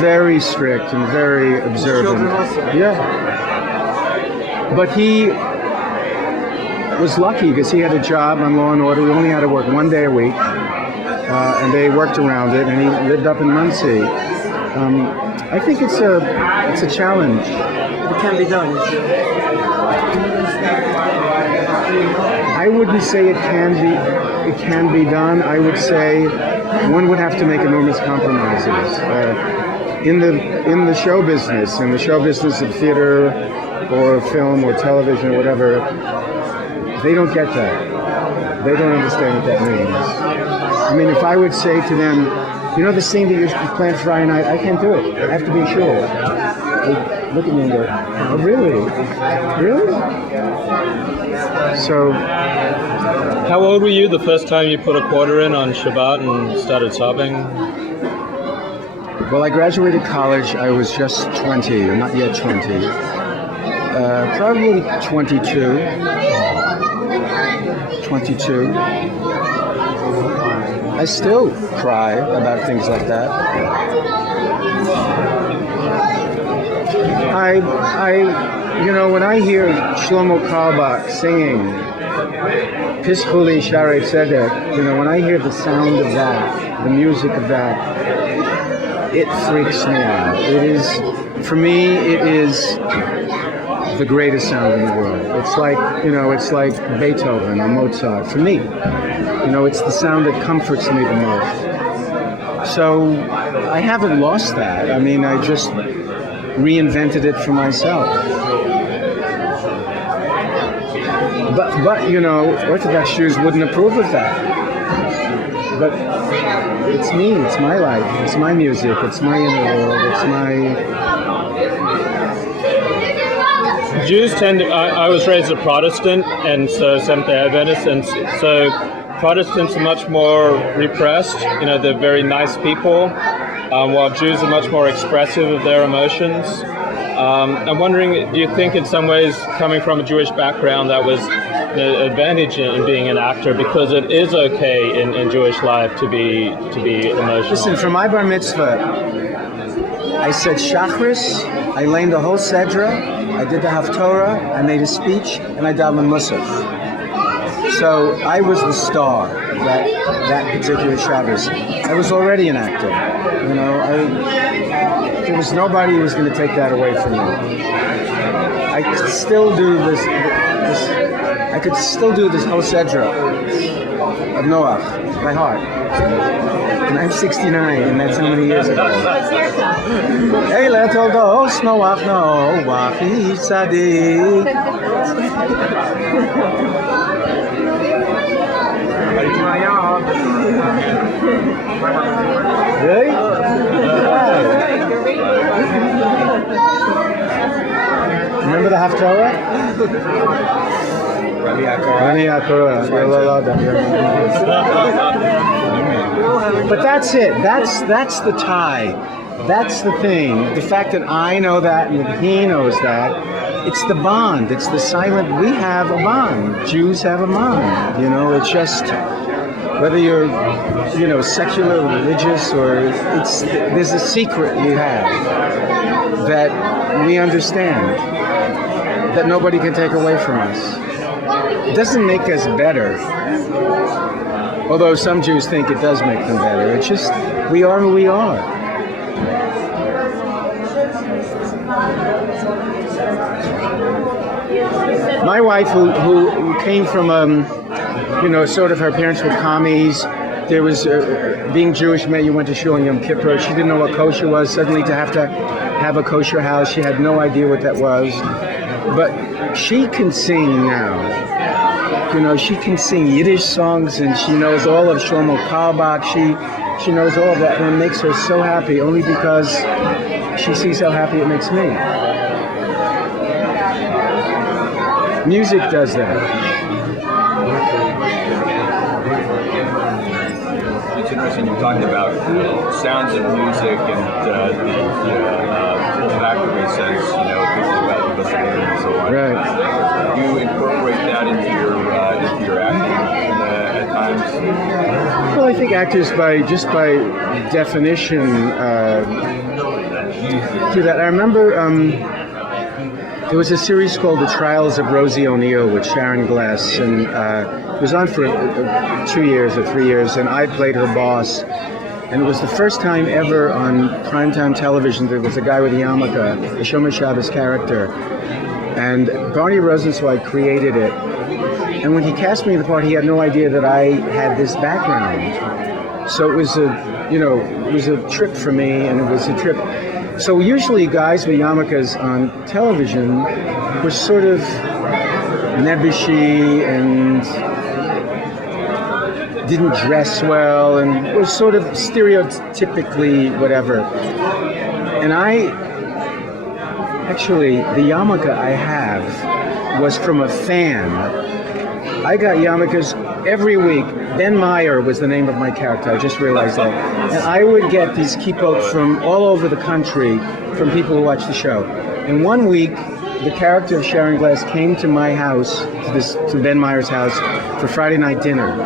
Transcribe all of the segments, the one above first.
very strict and very observant. Yeah. But he was lucky because he had a job on Law and Order. We only had to work 1 day a week, and they worked around it. And he lived up in Muncie. I think it's a challenge. It can be done. I wouldn't say it can be done. I would say one would have to make enormous compromises in the show business, of theater or film or television or whatever. They don't get that. They don't understand what that means. I mean, if I would say to them, you know, the scene that you're playing Friday night, I can't do it. I have to be sure. They look at me and go, oh, really? Really? So, how old were you the first time you put a quarter in on Shabbat and started sobbing? Well, I graduated college. I was just 20, or not yet 20. Probably 22. 22. I still cry about things like that. When I hear Shlomo Carlebach singing Pischuli Sharei Tzedek, when I hear the sound of that, the music of that, it freaks me out. For me, it is the greatest sound in the world. It's like Beethoven or Mozart. For me, it's the sound that comforts me the most. So I haven't lost that. I mean, I just reinvented it for myself. But Orthodox Jews wouldn't approve of that. But it's me, it's my life, it's my music, it's my inner world, it's my... Jews tend to, I was raised a Protestant, and so Seventh-day Adventist, and so Protestants are much more repressed. They're very nice people, while Jews are much more expressive of their emotions. I'm wondering, do you think in some ways, coming from a Jewish background, that was the advantage in being an actor, because it is okay in Jewish life to be emotional? Listen, for my bar mitzvah, I said Shachris, I learned the whole Sedra, I did the Haftorah, I made a speech, and I davened Musaf. So I was the star of that particular Shabbos. I was already an actor. There was nobody who was going to take that away from me. I could still do this. I could still do this whole Sedra of Noach by heart. And I'm 69, and that's how many years ago. Hey, let all go, Noach, Noach, he's tzaddik. Really? Remember the Haftorah? But that's it. That's the tie. That's the thing. The fact that I know that and that he knows that. It's the bond. It's the silent. We have a bond. Jews have a bond. It's just whether you're, secular, religious, or there's a secret we have that we understand that nobody can take away from us. It doesn't make us better, although some Jews think it does make them better. It's just we are who we are. My wife, who came from, sort of her parents were commies. There was, being Jewish meant you went to shul on Yom Kippur. She didn't know what kosher was. Suddenly to have a kosher house, she had no idea what that was. But she can sing now. She can sing Yiddish songs, and she knows all of Shlomo Carlebach. She knows all of that, and it makes her so happy, only because she sees how happy it makes me. Music does that. It's interesting you talked about sounds of music and the olfactory sense, thinking about the listening and so on. Right. Do you incorporate that into your acting at times? Well, I think actors, by definition, through that. I remember there was a series called The Trials of Rosie O'Neill with Sharon Glass, and it was on for 2 years or 3 years, and I played her boss. And it was the first time ever on primetime television there was a guy with a yarmulke, a Shomer Shabbos character. And Barney Rosenzweig created it. And when he cast me in the part, he had no idea that I had this background. So it was a trip for me, and it was a trip. So usually guys with yarmulkes on television were sort of nebbishy and didn't dress well and was sort of stereotypically whatever. And actually, the yarmulke I have was from a fan. I got yarmulkes every week. Ben Meyer was the name of my character. I just realized that. And I would get these kippot from all over the country from people who watch the show. And one week, the character of Sharon Glass came to my house, to Ben Meyer's house, for Friday night dinner.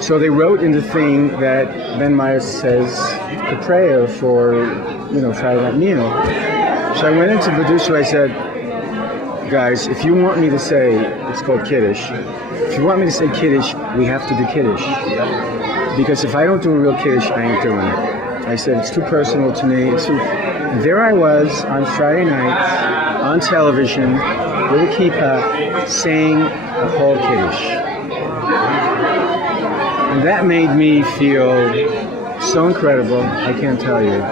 So they wrote in the thing that Ben Meyer says the prayer for, Friday night meal. So I went into the producer, I said, guys, if you want me to say, it's called Kiddush, if you want me to say Kiddush, we have to do Kiddush. Because if I don't do a real Kiddush, I ain't doing it. I said, it's too personal to me. There I was on Friday night, on television, with a kippah, saying the whole Kiddush. And that made me feel so incredible, I can't tell you.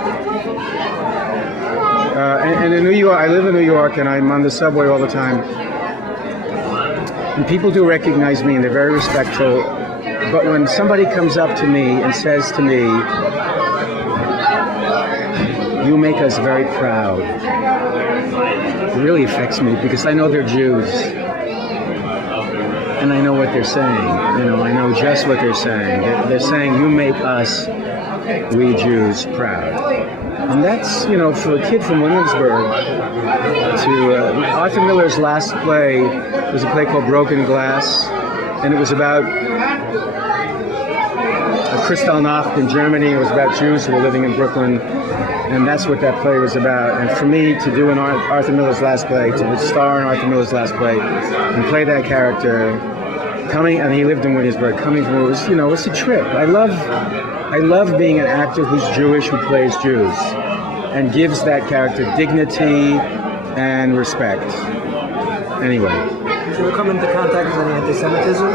And in New York, I live in New York, and I'm on the subway all the time. And people do recognize me, and they're very respectful. But when somebody comes up to me and says to me, you make us very proud, it really affects me, because I know they're Jews. And I know what they're saying. I know just what they're saying. They're saying, you make us, we Jews, proud. And that's, for a kid from Williamsburg to Arthur Miller's last play was a play called Broken Glass, and it was about Kristallnacht in Germany. It was about Jews who were living in Brooklyn, and that's what that play was about. And for me to do Arthur Miller's last play, to star in Arthur Miller's last play, and play that character, and he lived in Williamsburg, coming from, it's a trip. I love being an actor who's Jewish, who plays Jews, and gives that character dignity and respect. Anyway. Did you ever come into contact with any anti-Semitism?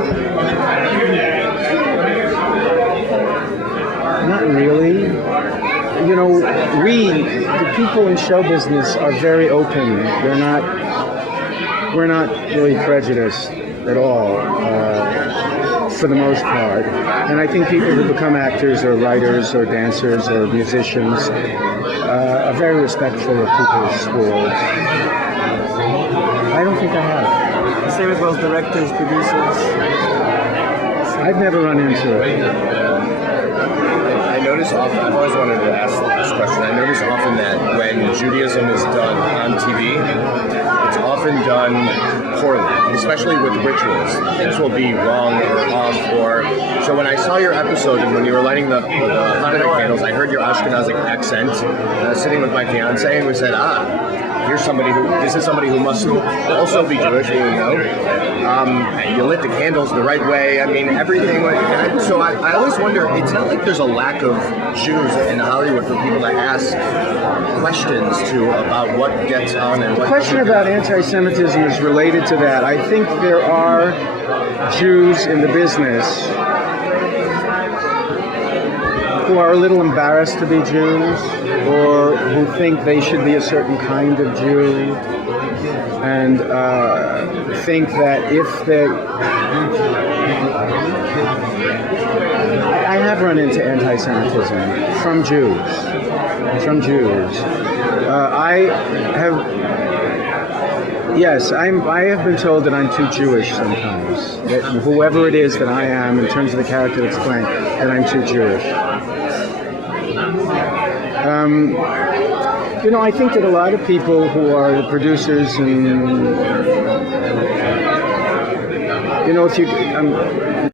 Not really. The people in show business are very open. We're not really prejudiced at all, for the most part. And I think people who become actors or writers or dancers or musicians are very respectful of people's schools. I don't think I have. The same as well as directors, producers. I've never run into it. I notice often, I've always wanted to ask this question, I notice often that when Judaism is done on TV, it's often done poorly, especially with rituals. Things will be wrong or off, so when I saw your episode and when you were lighting the Hanukkah candles, I heard your Ashkenazic accent, sitting with my fiance, and we said, this is somebody who must also be Jewish, you know. You lit the candles the right way. I mean, everything. So I always wonder, it's not like there's a lack of Jews in Hollywood for people to ask questions about what gets on and what. The question about anti-Semitism is related to that. I think there are Jews in the business who are a little embarrassed to be Jews, or who think they should be a certain kind of Jew, and think that if they... I have run into anti-Semitism from Jews. I have been told that I'm too Jewish sometimes. That whoever it is that I am, in terms of the character that's playing, that I'm too Jewish. I think that a lot of people who are the producers and, if you...